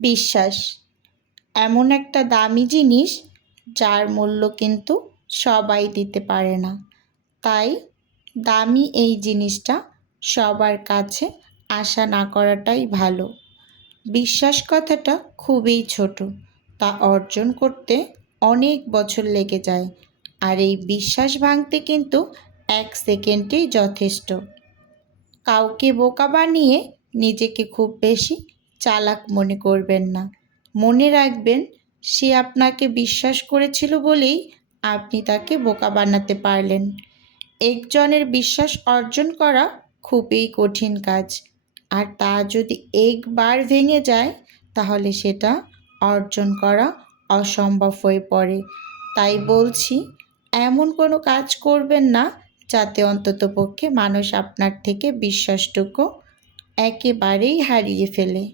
বিশ্বাস এমন একটা দামি জিনিস যার মূল্য কিন্তু সবাই দিতে পারে না। তাই দামি এই জিনিসটা সবার কাছে আশা না করাটাই ভালো। বিশ্বাস কথাটা খুবই ছোট, তা অর্জন করতে অনেক বছর লেগে যায়। আর এই বিশ্বাস ভাঙতে কিন্তু 1 সেকেন্ডেই যথেষ্ট। কাউকে বোকা বানিয়ে নিজেকে খুব বেশি চালাক মনে করবেন না। মনে রাখবেন, সে আপনাকে বিশ্বাস করেছিল বলেই আপনি তাকে বোকা বানাতে পারলেন। একজনের বিশ্বাস অর্জন করা খুবই কঠিন কাজ, আর তা যদি একবার ভেঙে যায় তাহলে সেটা অর্জন করা অসম্ভব হয়ে পড়ে। তাই বলছি, এমন কোনো কাজ করবেন না যাতে অন্ততপক্ষে মানুষ আপনার থেকে বিশ্বাসটুকু একেবারেই হারিয়ে ফেলে।